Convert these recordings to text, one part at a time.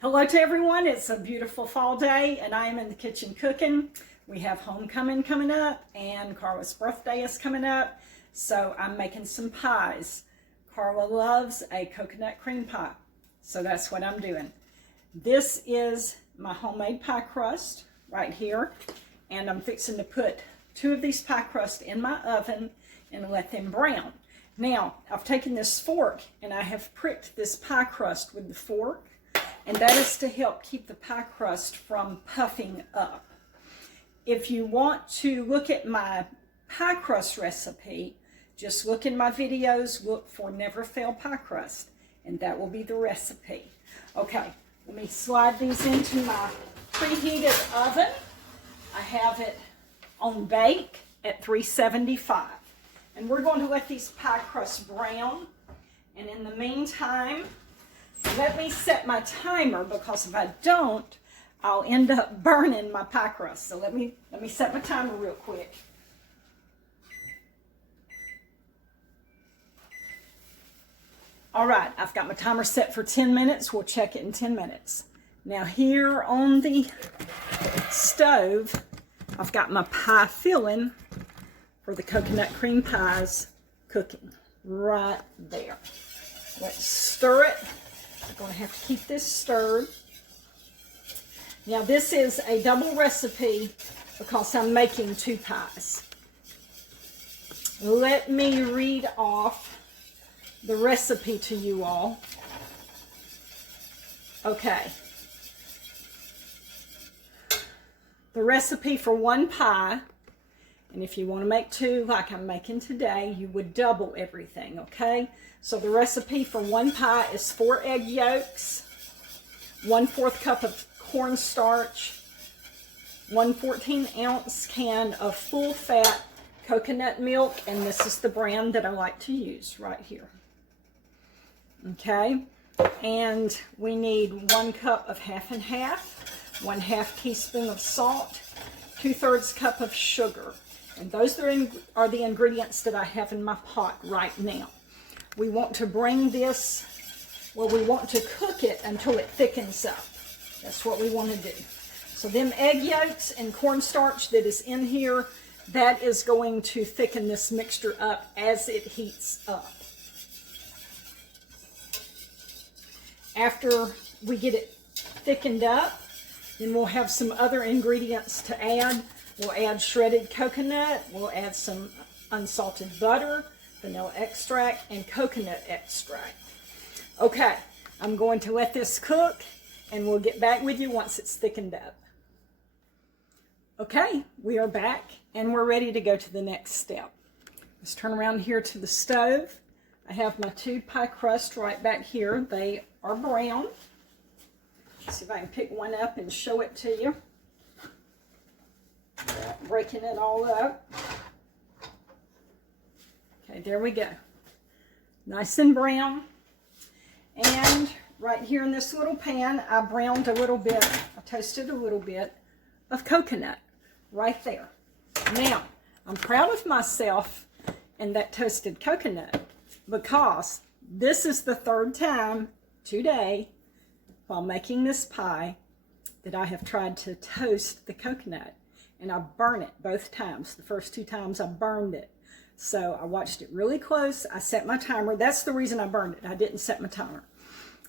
Hello to everyone. It's a beautiful fall day and I am in the kitchen cooking. We have homecoming coming up and Carla's birthday is coming up. So I'm making some pies. Carla loves a coconut cream pie. So that's what I'm doing. This is my homemade pie crust right here. And I'm fixing to put 2 of these pie crusts in my oven and let them brown. Now, I've taken this fork and I have pricked this pie crust with the fork. And that is to help keep the pie crust from puffing up. If you want to look at my pie crust recipe, just look in my videos, look for Never Fail Pie Crust, and that will be the recipe. Okay, let me slide these into my preheated oven. I have it on bake at 375. And we're going to let these pie crusts brown. And in the meantime, let me set my timer, because if I don't, I'll end up burning my pie crust. So let me set my timer real quick. All right, I've got my timer set for 10 minutes. We'll check it in 10 minutes. Now here on the stove, I've got my pie filling for the coconut cream pies cooking right there. Let's stir it. I'm going to have to keep this stirred. Now this is a double recipe because I'm making 2 pies. Let me read off the recipe to you all. Okay. The recipe for 1 pie, and if you want to make 2 like I'm making today, you would double everything, okay? So the recipe for 1 pie is 4 egg yolks, 1/4 cup of cornstarch, 1 14-ounce can of full-fat coconut milk, and this is the brand that I like to use right here. Okay, and we need 1 cup of half and half, 1/2 teaspoon of salt, 2/3 cup of sugar. And those are the ingredients that I have in my pot right now. We want to bring this, well, we want to cook it until it thickens up. That's what we want to do. So them egg yolks and cornstarch that is in here, that is going to thicken this mixture up as it heats up. After we get it thickened up, then we'll have some other ingredients to add. We'll add shredded coconut, we'll add some unsalted butter, vanilla extract, and coconut extract. Okay, I'm going to let this cook, and we'll get back with you once it's thickened up. Okay, we are back, and we're ready to go to the next step. Let's turn around here to the stove. I have my 2 pie crusts right back here. They are brown. Let's see if I can pick one up and show it to you. Breaking it all up. Okay, there we go. Nice and brown. And right here in this little pan, I browned a little bit, I toasted a little bit of coconut right there. Now, I'm proud of myself in that toasted coconut, because this is the 3rd time today while making this pie that I have tried to toast the coconut. And I burn it both times. The first 2 times I burned it. So I watched it really close. I set my timer. That's the reason I burned it. I didn't set my timer.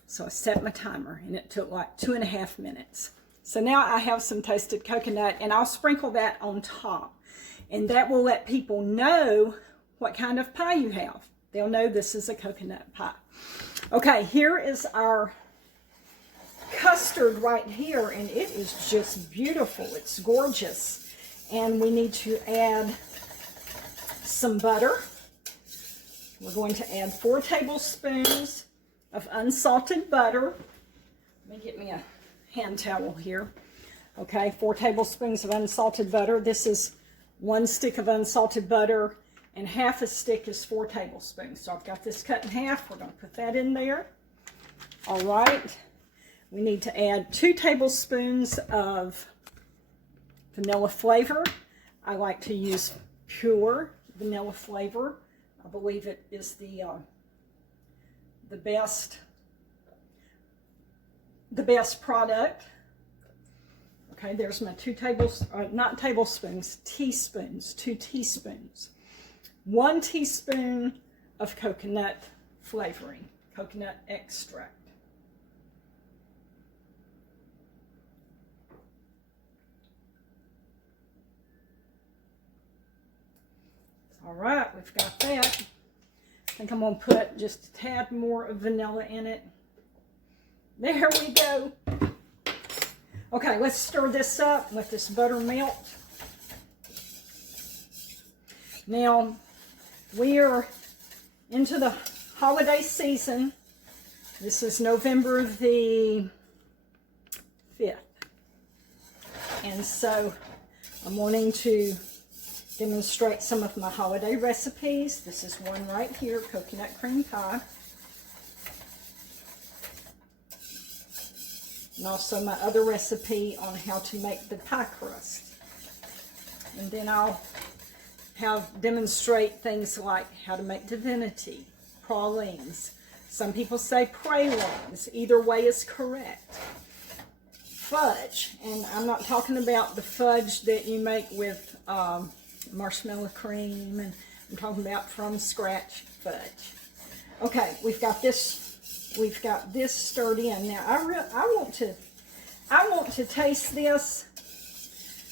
So I set my timer, and it took like 2.5 minutes. So now I have some toasted coconut, and I'll sprinkle that on top. And that will let people know what kind of pie you have. They'll know this is a coconut pie. Okay, here is our custard right here, and it is just beautiful. It's gorgeous. And we need to add some butter. We're going to add 4 tablespoons of unsalted butter. Let me get me a hand towel here. Okay, 4 tablespoons of unsalted butter. This is 1 stick of unsalted butter, and 1/2 stick is 4 tablespoons. So I've got this cut in half. We're going to put that in there. All right. We need to add 2 tablespoons of vanilla flavor. I like to use pure vanilla flavor. I believe it is the best the best product. Okay, there's my 2 teaspoons, 2 teaspoons. 1 teaspoon of coconut flavoring, coconut extract. All right, we've got that. I think I'm gonna put just a tad more of vanilla in it. There we go. Okay, let's stir this up, let this butter melt. Now, we are into the holiday season. This is November the 5th. And so I'm wanting to demonstrate some of my holiday recipes. This is one right here, coconut cream pie. And also my other recipe on how to make the pie crust. And then I'll demonstrate things like how to make divinity, pralines. Some people say pralines. Either way is correct. Fudge, and I'm not talking about the fudge that you make with marshmallow cream, and I'm talking about from scratch fudge. Okay, we've got this stirred in. Now I want to taste this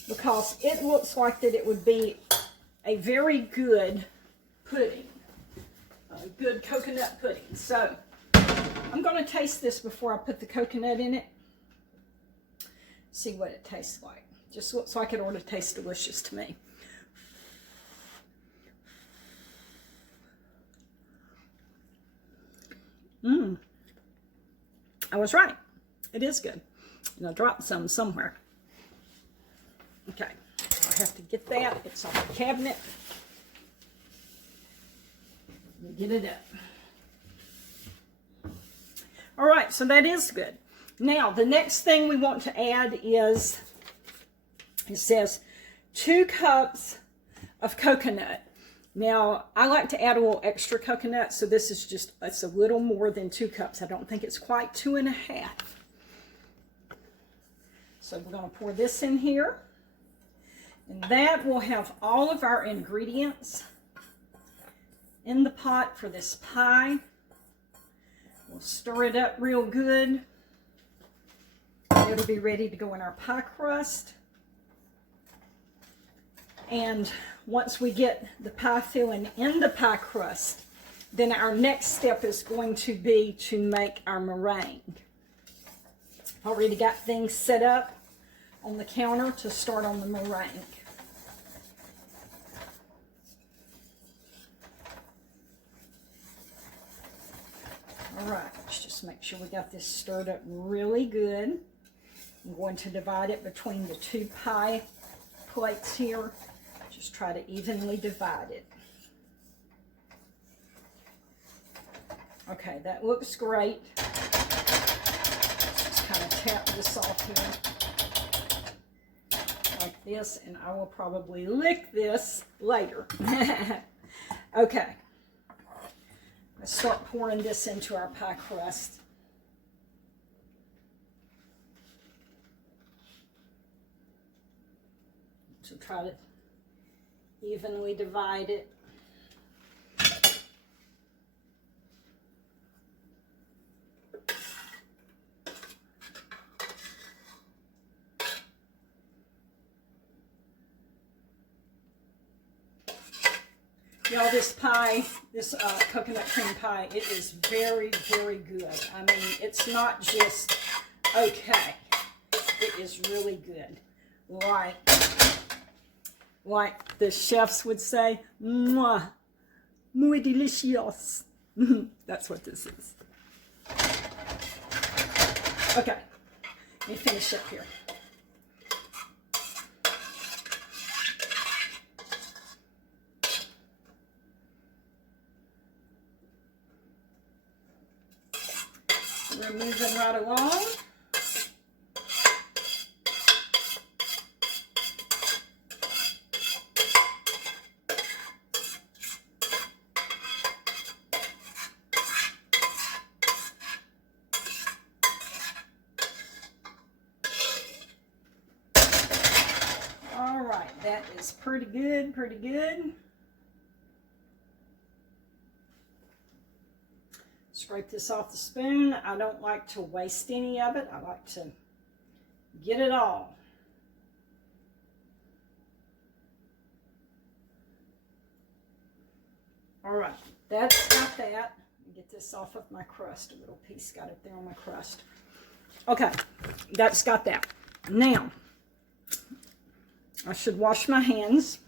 because it looks like that it would be a very good pudding, a good coconut pudding. So I'm going to taste this before I put the coconut in it. See what it tastes like. Just looks like it ought to taste delicious to me. I was right. It is good. And I dropped some somewhere. Okay. I have to get that. It's on the cabinet. Get it up. All right, so that is good. Now, the next thing we want to add is, it says 2 cups of coconut. Now, I like to add a little extra coconut, so this is just, it's a little more than 2 cups. I don't think it's quite 2.5. So we're going to pour this in here. And that will have all of our ingredients in the pot for this pie. We'll stir it up real good. It'll be ready to go in our pie crust. And once we get the pie filling in the pie crust, then our next step is going to be to make our meringue. Already got things set up on the counter to start on the meringue. All right, let's just make sure we got this stirred up really good. I'm going to divide it between the 2 pie plates here. Just try to evenly divide it. Okay, that looks great. Let's just kind of tap this off here like this, and I will probably lick this later. Okay. Let's start pouring this into our pie crust. So try to evenly divide it. Y'all, this pie, this coconut cream pie, it is very, very good. I mean, it's not just okay. It is really good. Like the chefs would say, "Mwah, muy delicious." That's what this is. Okay, let me finish up here. We're moving right along. that is pretty good, pretty good. Scrape this off the spoon. I don't like to waste any of it. I like to get it all. All right, that's got that. Get this off of my crust. A little piece got it there on my crust. Okay, that's got that. Now, I should wash my hands.